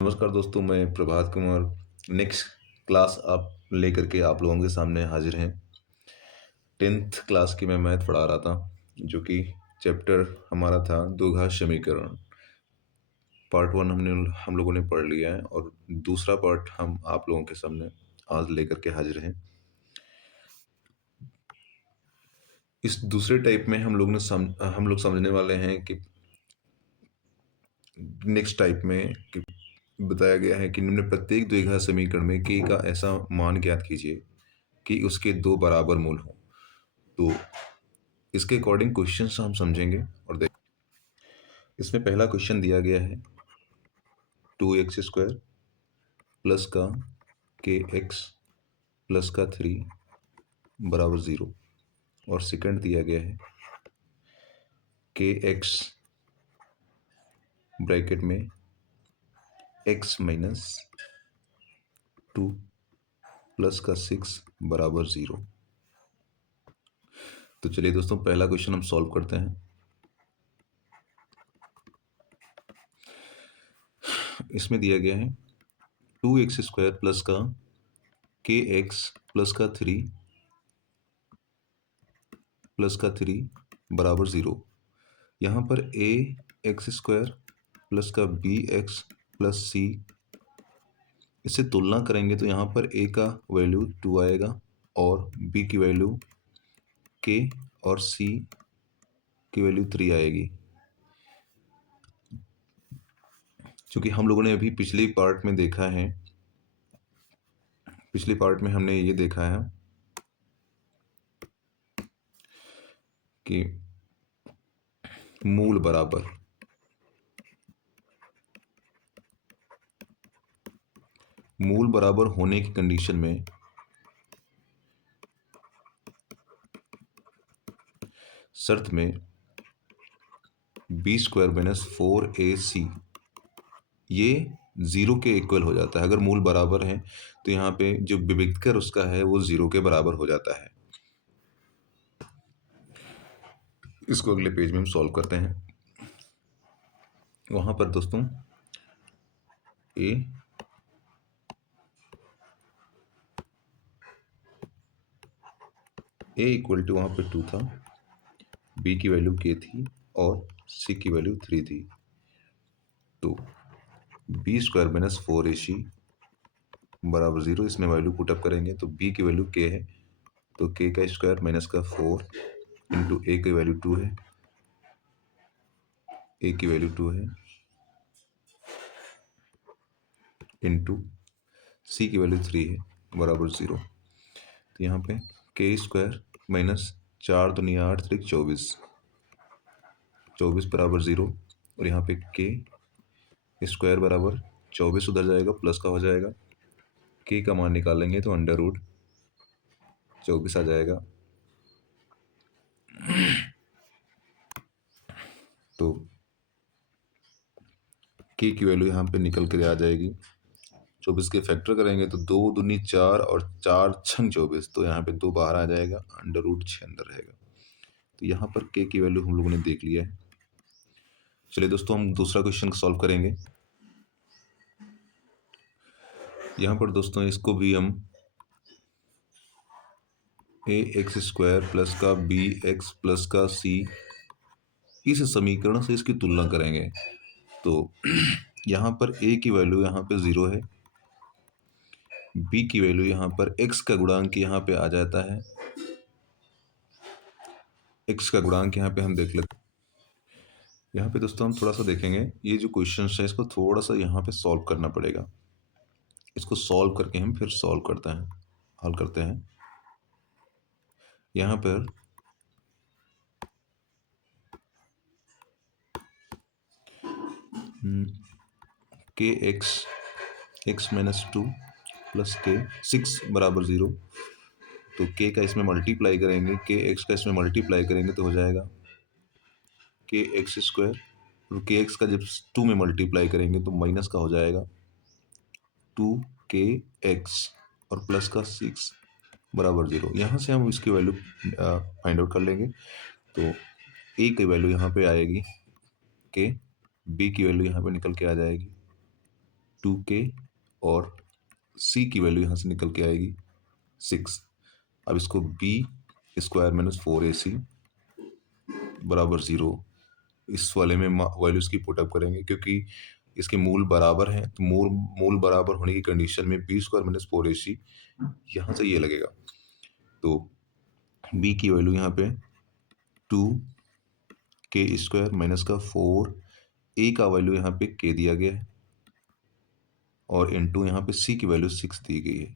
नमस्कार दोस्तों, मैं प्रभात कुमार नेक्स्ट क्लास आप लेकर के आप लोगों के सामने हाजिर हैं। 10th क्लास की मैं मैथ पढ़ा रहा था, जो कि चैप्टर हमारा था द्विघात समीकरण। पार्ट 1 हम लोगों ने पढ़ लिया है और दूसरा पार्ट हम आप लोगों के सामने आज लेकर के हाजिर हैं। इस दूसरे टाइप में हम लोग समझने वाले हैं कि नेक्स्ट टाइप में कि बताया गया है कि निम्न प्रत्येक द्विघात समीकरण में k का ऐसा मान ज्ञात कीजिए कि उसके दो बराबर मूल हों। तो इसके अकॉर्डिंग क्वेश्चन हम समझेंगे और देखें। इसमें पहला क्वेश्चन दिया गया है 2x² प्लस का kx प्लस का 3 बराबर 0 और सेकंड दिया गया है kx ब्रैकेट में x माइनस 2 प्लस का 6 बराबर 0। तो चलिए दोस्तों, पहला क्वेश्चन हम सॉल्व करते हैं। इसमें दिया गया है 2x² प्लस का kx प्लस का 3 प्लस का 3 बराबर 0। यहाँ पर ax² प्लस का bx प्लस c, इससे तुलना करेंगे तो यहाँ पर a का वैल्यू 2 आएगा और b की वैल्यू k और c की वैल्यू 3 आएगी। क्योंकि हम लोगों ने अभी पिछले पार्ट में हमने ये देखा है कि मूल बराबर होने की कंडीशन में शर्त में b² माइनस 4ac ये 0 के इक्वल हो जाता है। अगर मूल बराबर है तो यहाँ पे जो विविक्तर उसका है वो 0 के बराबर हो जाता है। इसको अगले पेज में हम सॉल्व करते हैं। वहां पर दोस्तों a इक्वल टू वहां पे 2 था, b की वैल्यू k थी और c की वैल्यू 3 थी। तो b² माइनस 4ac बराबर 0, इसमें वैल्यू पुटअप करेंगे तो b की वैल्यू k है, तो k का स्क्वायर माइनस का 4 इंटू a की वैल्यू 2 है, a की वैल्यू 2 है इंटू c की वैल्यू 3 है बराबर 0। तो यहाँ पे k² माइनस 4 दूनी 8 3 24 बराबर 0 और यहाँ पे k² बराबर 24 उधर जाएगा प्लस का हो जाएगा, k का मान निकालेंगे तो अंडर रूट 24 आ जाएगा। तो k की वैल्यू यहाँ पे निकल कर आ जाएगी, 24 के फैक्टर करेंगे तो 2 दूनी 4 और 4 छंग 24, तो यहाँ पे 2 बाहर आ जाएगा, अंडर रूट 6 अंदर रहेगा। तो यहाँ पर k की वैल्यू हम लोगों ने देख लिया है। चलिए दोस्तों, हम दूसरा क्वेश्चन सॉल्व करेंगे। यहाँ पर दोस्तों इसको भी हम ax² प्लस का bx प्लस का c इस समीकरण से इसकी तुलना करेंगे। तो यहाँ पर a की वैल्यू यहाँ पे 0 है, b की वैल्यू यहाँ पर x का गुणांक यहाँ पे आ जाता है, x का गुणांक यहाँ पे हम देख लेते हैं। यहाँ पे दोस्तों हम थोड़ा सा देखेंगे, ये जो क्वेश्चन है इसको थोड़ा सा यहाँ पे सॉल्व करना पड़ेगा। इसको सॉल्व करके हम फिर हल करते हैं। यहाँ पर x माइनस 2 प्लस k 6 बराबर 0, तो k का इसमें मल्टीप्लाई करेंगे, kx का इसमें मल्टीप्लाई करेंगे तो हो जाएगा kx² और kx का जब 2 में मल्टीप्लाई करेंगे तो माइनस का हो जाएगा 2kx और प्लस का 6 बराबर 0। यहाँ से हम इसकी वैल्यू फाइंड आउट कर लेंगे। तो a की वैल्यू यहाँ पे आएगी k, b की वैल्यू यहाँ पे निकल के आ जाएगी 2k और c की वैल्यू यहाँ से निकल के आएगी 6। अब इसको b स्क्वायर माइनस 4ac बराबर 0 इस वाले में वैल्यूज की पुटअप करेंगे, क्योंकि इसके मूल बराबर हैं, तो मूल बराबर होने की कंडीशन में बी स्क्वायर माइनस 4ac यहाँ से ये लगेगा। तो b की वैल्यू यहाँ पे 2k स्क्वायर माइनस का 4, a का वैल्यू यहाँ पे k दिया गया है और इनटू यहाँ पे c की वैल्यू 6 दी गई है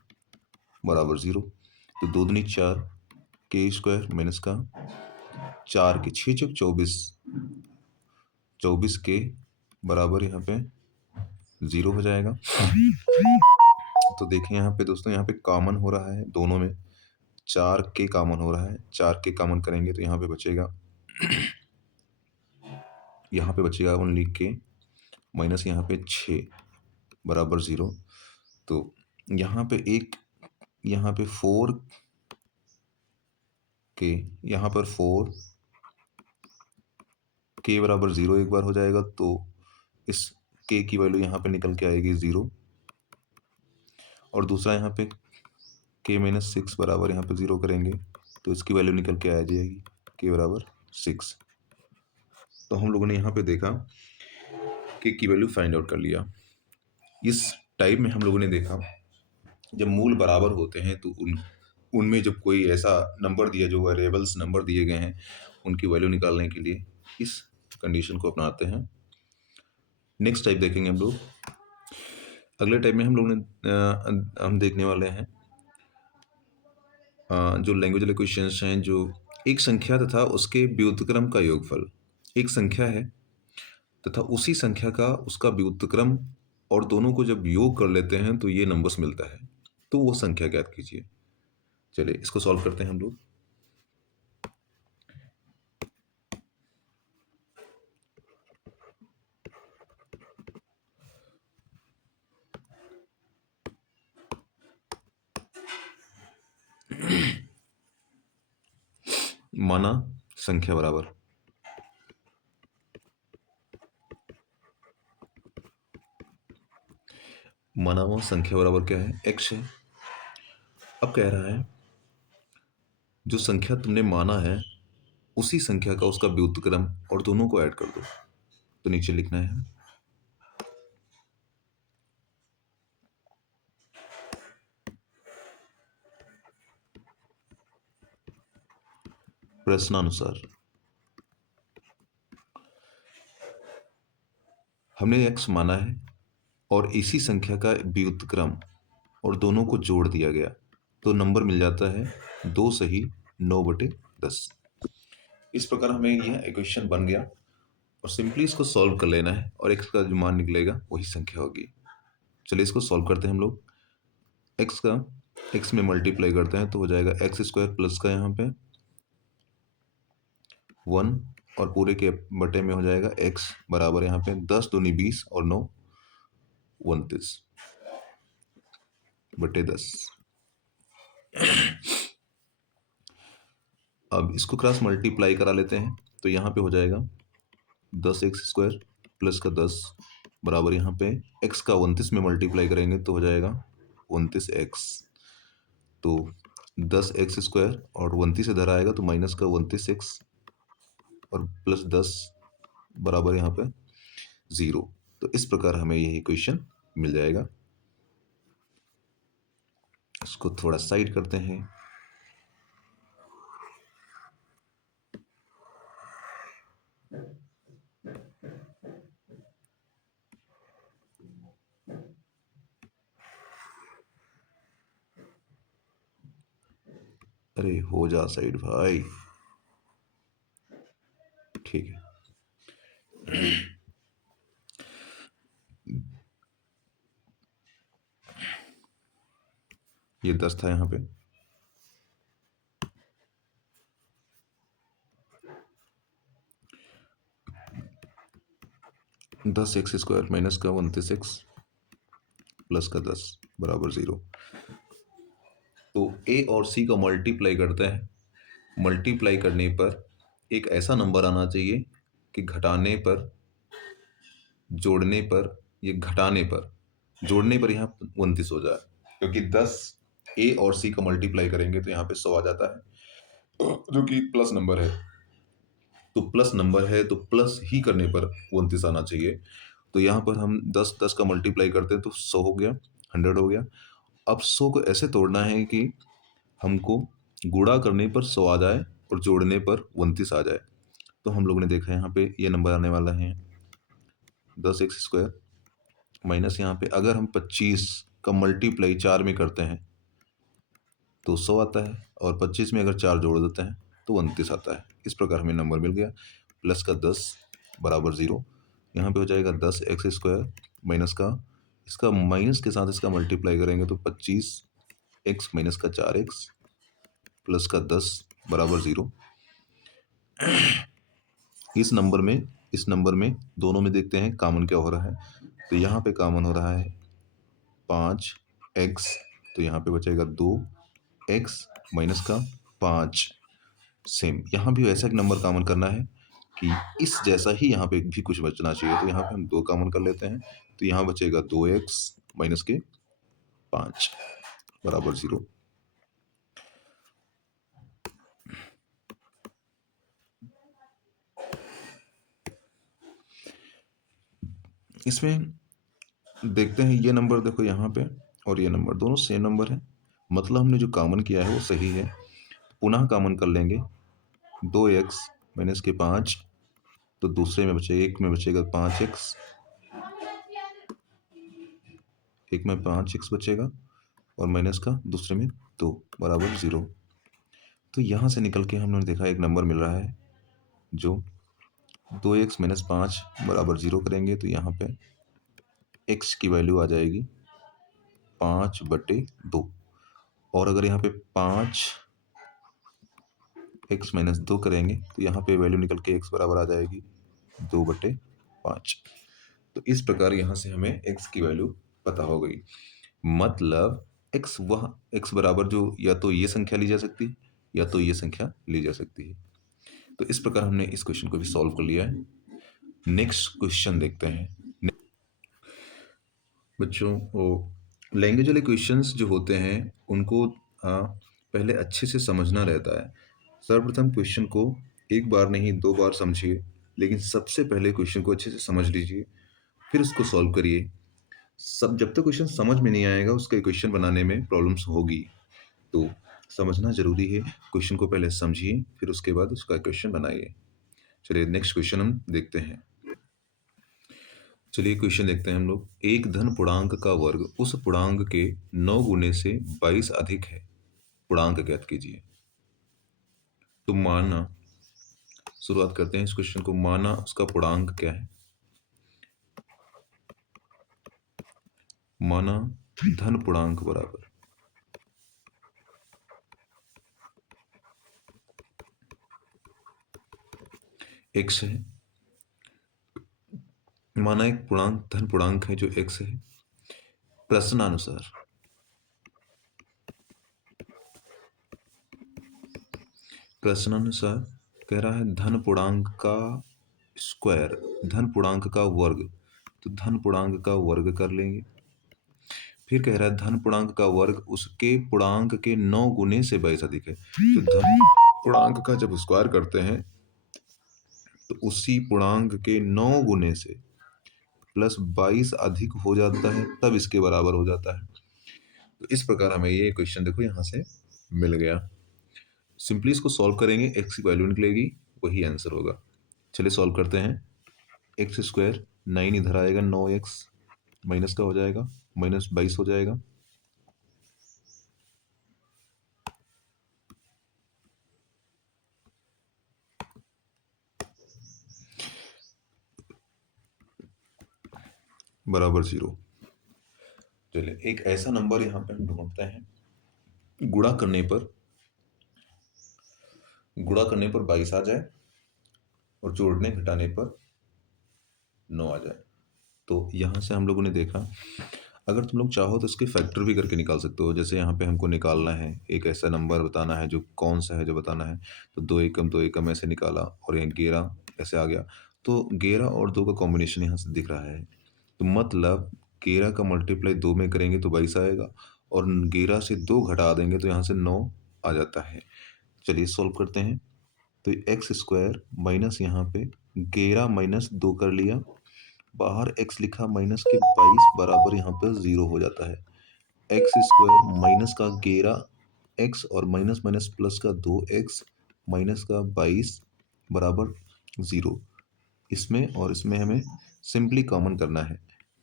बराबर 0। तो 2 दूनी 4, k स्क्वायर माइनस का 4 के 6 चौक 24 के बराबर यहाँ पे 0 हो जाएगा। तो देखें यहाँ पे दोस्तों, यहाँ पे कॉमन हो रहा है दोनों में, 4k कॉमन हो रहा है, 4k कॉमन करेंगे तो यहाँ पे बचेगा ओनली k माइनस यहाँ पे 6 बराबर 0। तो यहाँ पे 4k, यहाँ पर 4k बराबर 0 एक बार हो जाएगा, तो इस k की वैल्यू यहाँ पे निकल के आएगी 0। और दूसरा यहाँ पे k माइनस 6 बराबर यहाँ पे 0 करेंगे तो इसकी वैल्यू निकल के आ जाएगी k बराबर 6। तो हम लोगों ने यहाँ पे देखा k की वैल्यू फाइंड आउट कर लिया। इस टाइप में हम लोगों ने देखा जब मूल बराबर होते हैं तो उनमें जब कोई ऐसा नंबर दिया, जो वेरिएबल्स नंबर दिए गए हैं, उनकी वैल्यू निकालने के लिए इस कंडीशन को अपनाते हैं। नेक्स्ट टाइप देखेंगे हम लोग। अगले टाइप में हम देखने वाले हैं जो लैंग्वेज क्वेश्चंस हैं, जो एक संख्या तथा उसके व्युत्क्रम का योगफल। एक संख्या है तथा उसी संख्या का उसका व्युत्क्रम, और दोनों को जब योग कर लेते हैं तो ये नंबर्स मिलता है, तो वो संख्या ज्ञात कीजिए। चलिए इसको सॉल्व करते हैं हम लोग। माना संख्या बराबर माना हुआ संख्या बराबर क्या है, x है। अब कह रहा है जो संख्या तुमने माना है उसी संख्या का उसका व्युत्क्रम, और दोनों को ऐड कर दो। तो नीचे लिखना है प्रश्नानुसार हमने x माना है और इसी संख्या का व्युत्क्रम और दोनों को जोड़ दिया गया, तो नंबर मिल जाता है 2 सही 9/10। इस प्रकार हमें यह इक्वेशन बन गया और सिंपली इसको सॉल्व कर लेना है और x का जो मान निकलेगा वही संख्या होगी। चलिए इसको सॉल्व करते हैं हम लोग। x में मल्टीप्लाई करते हैं तो हो जाएगा x स्क्वायर प्लस का यहाँ पे 1 और पूरे के बटे में हो जाएगा x बराबर यहाँ पे 10 दूनी 20 और 9 29/10। अब इसको क्रॉस मल्टीप्लाई करा लेते हैं तो यहाँ पे हो जाएगा 10x स्क्वायर प्लस का 10 बराबर यहाँ पे x का 29 में मल्टीप्लाई करेंगे तो हो जाएगा 29x। तो 10x स्क्वायर और 29 इधर आएगा तो माइनस का 29x और प्लस 10 बराबर यहाँ पे 0। तो इस प्रकार हमें यही इक्वेशन मिल जाएगा। इसको थोड़ा साइड करते हैं। अरे हो जा साइड भाई, ठीक है। ये 10 था यहाँ पे, 10x स्क्वायर माइनस का 29x प्लस का 10 बराबर 0। तो a और c का मल्टीप्लाई करते हैं। मल्टीप्लाई करने पर एक ऐसा नंबर आना चाहिए कि घटाने पर, जोड़ने पर, ये घटाने पर जोड़ने पर यहाँ 29 हो जाए, क्योंकि 10 ए और सी का मल्टीप्लाई करेंगे तो यहाँ पे 100 आ जाता है, जो कि प्लस नंबर है। तो प्लस नंबर है तो प्लस ही करने पर 29 आना चाहिए। तो यहाँ पर हम 10 का मल्टीप्लाई करते हैं तो 100 हो गया, 100 हो गया। अब 100 को ऐसे तोड़ना है कि हमको गुणा करने पर 100 आ जाए और जोड़ने पर 29 आ जाए। तो हम लोगों ने देखा यहाँ पे ये नंबर आने वाला है 10x² माइनस यहाँ पे अगर हम 25 का मल्टीप्लाई 4 में करते हैं तो 100 आता है, और 25 में अगर 4 जोड़ देते हैं तो 29 आता है। इस प्रकार हमें नंबर मिल गया। प्लस का 10 बराबर 0, यहाँ पे हो जाएगा 10x² माइनस का इसका माइनस के साथ इसका मल्टीप्लाई करेंगे तो 25x माइनस का 4x प्लस का 10 बराबर 0। इस नंबर में दोनों में देखते हैं कॉमन क्या हो रहा है। तो यहाँ पे कॉमन हो रहा है 5x, तो यहाँ पे बचेगा 2x माइनस का 5। सेम यहाँ भी वैसा एक नंबर कॉमन करना है कि इस जैसा ही यहाँ पे भी कुछ बचना चाहिए। तो यहाँ पे हम 2 कॉमन कर लेते हैं, तो यहाँ बचेगा 2x माइनस के 5 बराबर 0। इसमें देखते हैं ये नंबर देखो यहाँ पे और ये नंबर दोनों सेम नंबर है, मतलब हमने जो कॉमन किया है वो सही है। पुनः कॉमन कर लेंगे 2x माइनस के 5, तो दूसरे में बचेगा एक में बचेगा 5x, एक में 5x बचेगा और माइनस का दूसरे में 2 बराबर 0। तो यहाँ से निकल के हमने देखा एक नंबर मिल रहा है जो 2x माइनस 5 बराबर 0 करेंगे तो यहाँ पे x की वैल्यू आ जाएगी 5/2, और अगर यहाँ पे 5x माइनस 2 करेंगे तो यहाँ पे वैल्यू निकल के x बराबर आ जाएगी 2/5। तो इस प्रकार यहाँ से हमें x की वैल्यू पता हो गई। मतलब x बराबर जो या तो ये संख्या ली जा सकती है या तो ये संख्या ली जा सकती है। तो इस प्रकार हमने इस क्वेश्चन को भी सॉल्व कर लिया है। नेक्स्ट क्वेश्चन देखते हैं। बच्चों, वो लैंग्वेज वाले क्वेश्चंस जो होते हैं उनको पहले अच्छे से समझना रहता है। सर्वप्रथम क्वेश्चन को एक बार नहीं 2 बार समझिए, लेकिन सबसे पहले क्वेश्चन को अच्छे से समझ लीजिए, फिर उसको सॉल्व करिए। जब तक क्वेश्चन समझ में नहीं आएगा उसका क्वेश्चन बनाने में प्रॉब्लम्स होगी। तो समझना जरूरी है, क्वेश्चन को पहले समझिए फिर उसके बाद उसका क्वेश्चन बनाइए। चलिए नेक्स्ट क्वेश्चन हम देखते हैं। चलिए क्वेश्चन देखते हैं हम लोग। एक धन पूर्णांक का वर्ग उस पूर्णांक के 9 गुने से 22 अधिक है, पूर्णांक ज्ञात कीजिए। तो माना, शुरुआत करते हैं इस क्वेश्चन को। माना उसका पूर्णांक क्या है, माना धन पूर्णांक बराबर x है। माना एक पूर्णांक धन पूर्णांक है जो x है। प्रश्नानुसार कह रहा है धन पूर्णांक का स्क्वायर, धन पूर्णांक का वर्ग, तो धन पूर्णांक का वर्ग कर लेंगे। फिर कह रहा है धन पूर्णांक का वर्ग उसके पूर्णांक के 9 गुने से 22 अधिक है। तो धन पूर्णांक का जब स्क्वायर करते हैं तो उसी पूर्णांक के 9 गुने से प्लस 22 अधिक हो जाता है, तब इसके बराबर हो जाता है। तो इस प्रकार हमें ये क्वेश्चन देखो यहाँ से मिल गया। सिंपली इसको सॉल्व करेंगे, एक्स की वैल्यू निकलेगी, वही आंसर होगा। चलिए सॉल्व करते हैं। x², 9 इधर आएगा, 9x माइनस का हो जाएगा, माइनस 22 हो जाएगा। बराबर 0। चलिए एक ऐसा नंबर यहाँ पे हम ढूंढते हैं गुणा करने पर 22 आ जाए और जोड़ने घटाने पर 9 आ जाए। तो यहाँ से हम लोगों ने देखा, अगर तुम लोग चाहो तो इसके फैक्टर भी करके निकाल सकते हो। जैसे यहाँ पे हमको निकालना है, एक ऐसा नंबर बताना है जो कौन सा है जो बताना है, तो 2 एकम 2 एकम ऐसे निकाला और यहाँ 11 ऐसे आ गया। तो 11 और 2 का कॉम्बिनेशन यहाँ से दिख रहा है। तो मतलब 13 का मल्टीप्लाई 2 में करेंगे तो 22 आएगा, और 11 से 2 घटा देंगे तो यहाँ से 9 आ जाता है। चलिए सॉल्व करते हैं। तो एक्स स्क्वायर माइनस यहाँ पे 11 माइनस 2 कर लिया, बाहर x लिखा माइनस के 22 बराबर यहाँ पे 0 हो जाता है। एक्स स्क्वायर माइनस का 11 x और माइनस माइनस प्लस का 2x माइनस का 22 बराबर 0। इसमें और इसमें हमें सिंपली कॉमन करना है,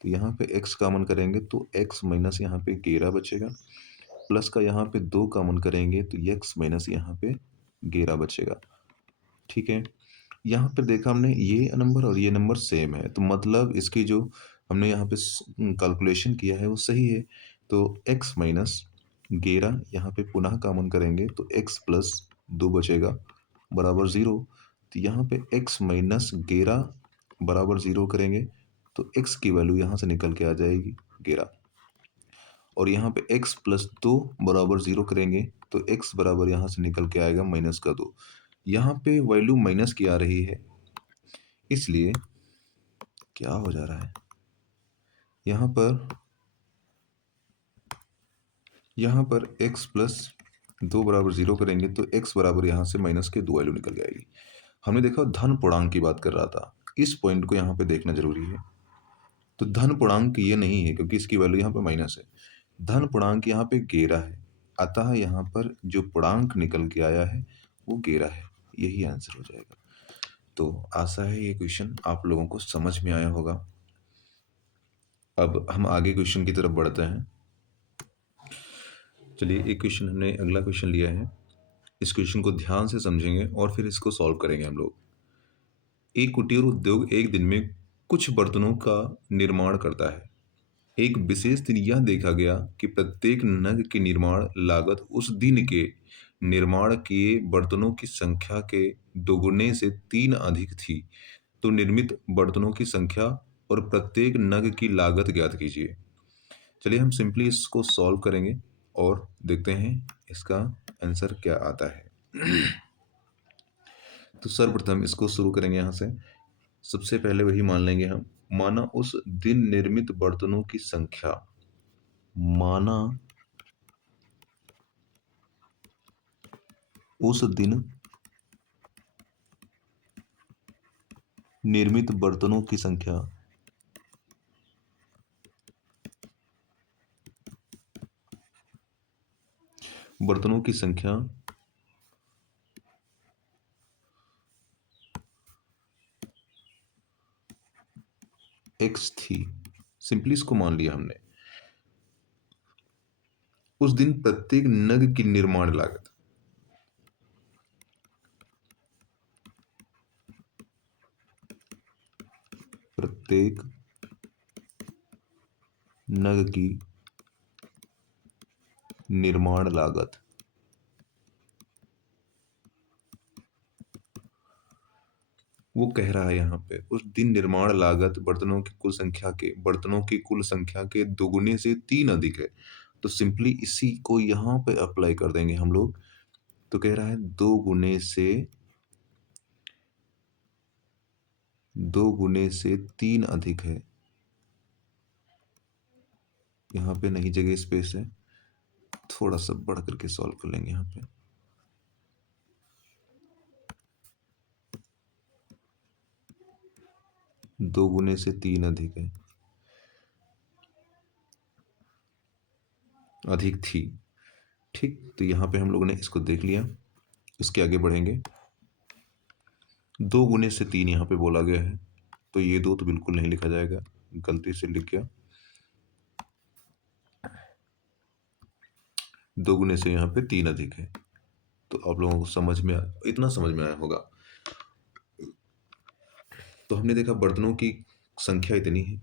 तो यहाँ पे x कॉमन करेंगे तो x माइनस यहाँ पे 11 बचेगा, प्लस का यहाँ पे 2 कॉमन करेंगे तो x माइनस यहाँ पे 11 बचेगा। ठीक है, यहाँ पे देखा हमने ये नंबर और ये नंबर सेम है, तो मतलब इसकी जो हमने यहाँ पे कैलकुलेशन किया है वो सही है। तो x माइनस 11 यहाँ पे पुनः कॉमन करेंगे तो x प्लस 2 बचेगा बराबर 0। तो यहाँ पे x माइनस 11 बराबर 0 करेंगे तो x की वैल्यू यहाँ से निकल के आ जाएगी 11, और यहाँ पे x प्लस 2 बराबर 0 करेंगे तो x बराबर यहाँ से निकल के आएगा माइनस का 2। यहाँ पे वैल्यू माइनस की आ रही है, इसलिए क्या हो जा रहा है, यहाँ पर x प्लस 2 बराबर 0 करेंगे तो x बराबर यहाँ से माइनस के 2 वैल्यू निकल जाएगी। हमने देखा धन पूर्णांक की बात कर रहा था, इस पॉइंट को यहाँ पे देखना जरूरी है। तो धन पूर्णांक ये नहीं है क्योंकि इसकी वैल्यू यहाँ पे माइनस है, धन पूर्णांक यहाँ पे 11 है, अतः यहाँ पर जो पूर्णांक निकल के आया है वो 11 है, यही आंसर हो जाएगा। तो आशा है ये क्वेश्चन आप लोगों को समझ में आया होगा। अब हम आगे क्वेश्चन की तरफ बढ़ते हैं। चलिए एक क्वेश्चन हमने अगला क्वेश्चन लिया है, इस क्वेश्चन को ध्यान से समझेंगे और फिर इसको सॉल्व करेंगे हम लोग। एक कुटीर उद्योग एक दिन में कुछ बर्तनों का निर्माण करता है। एक विशेष दिन यह देखा गया कि प्रत्येक नग की निर्माण लागत उस दिन के निर्माण किए बर्तनों की संख्या के दोगुने से 3 अधिक थी। तो निर्मित बर्तनों की संख्या और प्रत्येक नग की लागत ज्ञात कीजिए। चलिए हम सिंपली इसको सॉल्व करेंगे और देखते हैं इसका आंसर क्या आता है। तो सर्वप्रथम इसको शुरू करेंगे यहाँ से। सबसे पहले वही मान लेंगे हम, माना उस दिन निर्मित बर्तनों की संख्या, माना उस दिन निर्मित बर्तनों की संख्या x थी। सिंपली इसको मान लिया हमने। उस दिन प्रत्येक नग की निर्माण लागत, प्रत्येक नग की निर्माण लागत वो कह रहा है यहाँ पे उस दिन निर्माण लागत बर्तनों की कुल संख्या के दोगुने से 3 अधिक है। तो सिंपली इसी को यहाँ पे अप्लाई कर देंगे हम लोग। तो कह रहा है 2 गुने से 3 अधिक है, यहाँ पे नहीं जगह स्पेस है, थोड़ा सा बढ़ करके सॉल्व कर लेंगे। यहाँ पे 2 गुने से 3 अधिक है, अधिक थी। ठीक, तो यहाँ पे हम लोगों ने इसको देख लिया, इसके आगे बढ़ेंगे। 2 गुने से 3 यहाँ पे बोला गया है, तो ये 2 तो बिल्कुल नहीं लिखा जाएगा, गलती से लिख गया। 2 गुने से यहाँ पे 3 अधिक है, तो आप लोगों को इतना समझ में आया होगा। तो हमने देखा बर्तनों की संख्या इतनी है,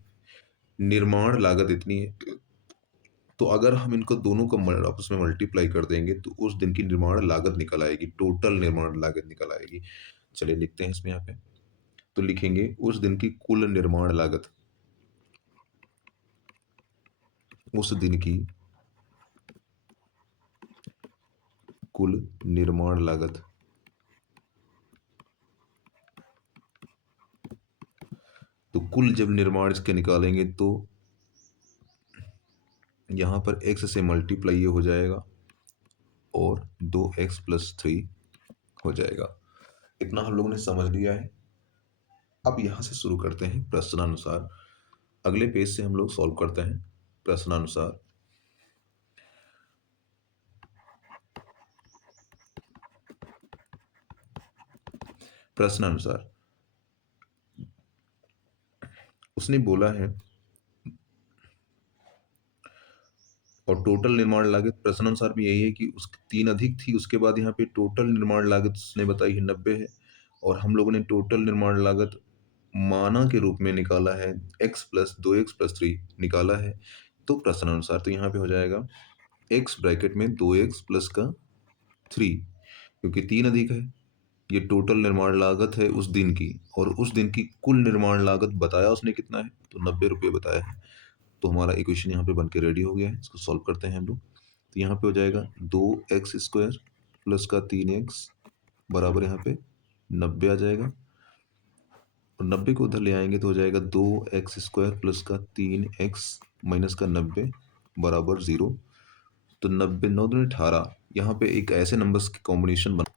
निर्माण लागत इतनी है, तो अगर हम इनको दोनों को आपस में मल्टीप्लाई कर देंगे तो उस दिन की निर्माण लागत निकल आएगी, टोटल निर्माण लागत निकल आएगी। चलिए लिखते हैं इसमें यहाँ पे। तो लिखेंगे उस दिन की कुल निर्माण लागत, उस दिन की कुल निर्माण लागत तो कुल जब निर्माण इसके निकालेंगे तो यहाँ पर x से मल्टीप्लाई ये हो जाएगा और 2x+3 हो जाएगा। इतना हम लोगों ने समझ लिया है। अब यहाँ से शुरू करते हैं प्रश्नानुसार। अगले पेज से हम लोग सॉल्व करते हैं प्रश्नानुसार। प्रश्नानुसार उसने बोला है और टोटल निर्माण लागत प्रश्नानुसार भी यही है कि उसकी 3 अधिक थी, उसके बाद यहाँ पे टोटल निर्माण लागत उसने बताई है 90 है और हम लोगों ने टोटल निर्माण लागत माना के रूप में निकाला है x+2x+3 निकाला है। तो प्रश्नानुसार तो यहाँ पे हो जाएगा x ब्रैकेट में 2x+ का 3 क्योंकि 3 अधिक है। ये टोटल निर्माण लागत है उस दिन की और उस दिन की कुल निर्माण लागत बताया उसने कितना है, तो 90 रुपये बताया है। तो हमारा इक्वेशन यहाँ पे बन के रेडी हो गया है। इसको सॉल्व करते हैं हम लोग। तो यहाँ पे हो जाएगा 2x² प्लस का 3x बराबर यहाँ पे 90 आ जाएगा और 90 को उधर ले आएंगे तो हो जाएगा 2x² प्लस का 3x माइनस का 90 बराबर 0। तो 90 9 दूनी 18। यहाँ पे एक ऐसे नंबर्स की कॉम्बिनेशन बना,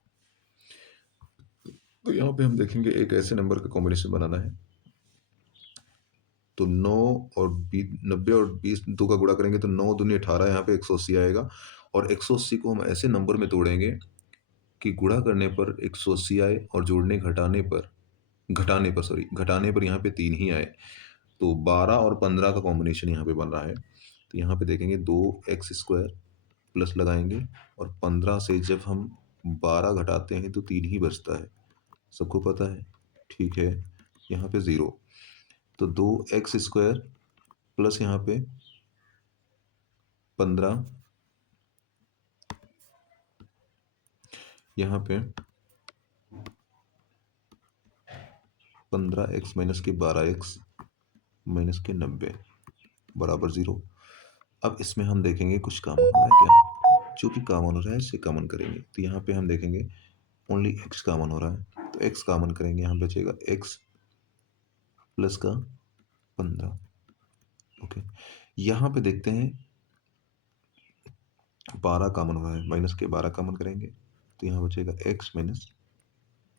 तो यहाँ पे हम देखेंगे एक ऐसे नंबर का कॉम्बिनेशन बनाना है। तो 9 और 90 और 20 दो का गुणा करेंगे तो 9 दूनी 18, यहाँ पे 180 आएगा और 180 को हम ऐसे नंबर में तोड़ेंगे कि गुणा करने पर 180 आए और जोड़ने घटाने पर यहाँ पे 3 ही आए। तो 12 और 15 का कॉम्बिनेशन यहाँ पे बन रहा है। तो यहाँ पे देखेंगे 2x² प्लस लगाएंगे और 15 से जब हम 12 घटाते हैं तो 3 ही बचता है, सबको पता है। ठीक है, यहाँ पे 0। तो 2x² प्लस यहाँ पे 15, यहाँ पे 15x माइनस के 12x माइनस के 90 बराबर 0। अब इसमें हम देखेंगे कुछ कॉमन हो रहा है क्या, जो भी कॉमन हो रहा है इसे कॉमन करेंगे। तो यहाँ पे हम देखेंगे ओनली x कॉमन हो रहा है, तो x कॉमन करेंगे, यहाँ बचेगा x प्लस का 15। ओके, यहाँ पे देखते हैं 12 कॉमन हो रहा है, माइनस के 12 कॉमन करेंगे तो यहाँ बचेगा x माइनस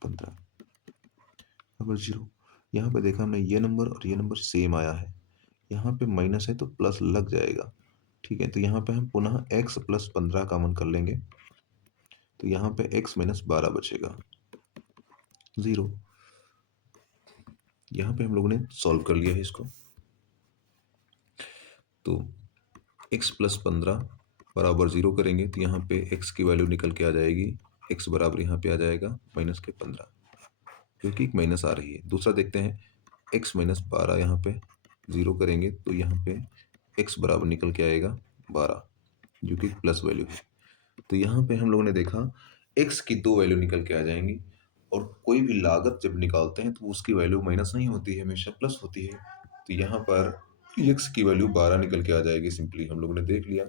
15 बराबर 0। यहाँ पे देखा हमने ये नंबर और ये नंबर सेम आया है, यहाँ पे माइनस है तो प्लस लग जाएगा। ठीक है, तो यहाँ पे हम पुनः x प्लस 15 कॉमन कर लेंगे तो यहाँ पे x माइनस 12 बचेगा 0। यहाँ पे हम लोगों ने सॉल्व कर लिया है इसको। तो x प्लस 15 बराबर 0 करेंगे तो यहाँ पे x की वैल्यू निकल के आ जाएगी, x बराबर यहाँ पे आ जाएगा माइनस के 15, क्योंकि एक माइनस आ रही है। दूसरा देखते हैं x माइनस 12, यहाँ पे 0 करेंगे तो यहाँ पे x बराबर निकल के आएगा 12, जो कि प्लस वैल्यू है। तो यहाँ पे हम लोगों ने देखा x की 2 वैल्यू निकल के आ जाएंगी और कोई भी लागत जब निकालते हैं तो उसकी वैल्यू माइनस नहीं होती है, हमेशा प्लस होती है। तो यहाँ पर x की वैल्यू 12 निकल के आ जाएगी, सिंपली हम लोगों ने देख लिया।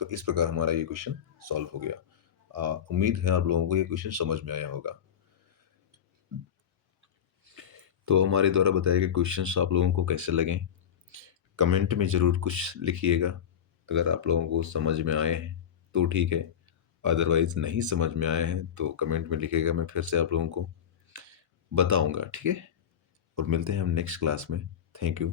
तो इस प्रकार हमारा ये क्वेश्चन सॉल्व हो गया। उम्मीद है आप लोगों को ये क्वेश्चन समझ में आया होगा। तो हमारे द्वारा बताए गए क्वेश्चंस आप लोगों को कैसे लगे, कमेंट में ज़रूर कुछ लिखिएगा। अगर आप लोगों को समझ में आए हैं तो ठीक है, अदरवाइज नहीं समझ में आए हैं तो कमेंट में लिखिएगा, मैं फिर से आप लोगों को बताऊंगा। ठीक है, और मिलते हैं हम नेक्स्ट क्लास में। Thank you.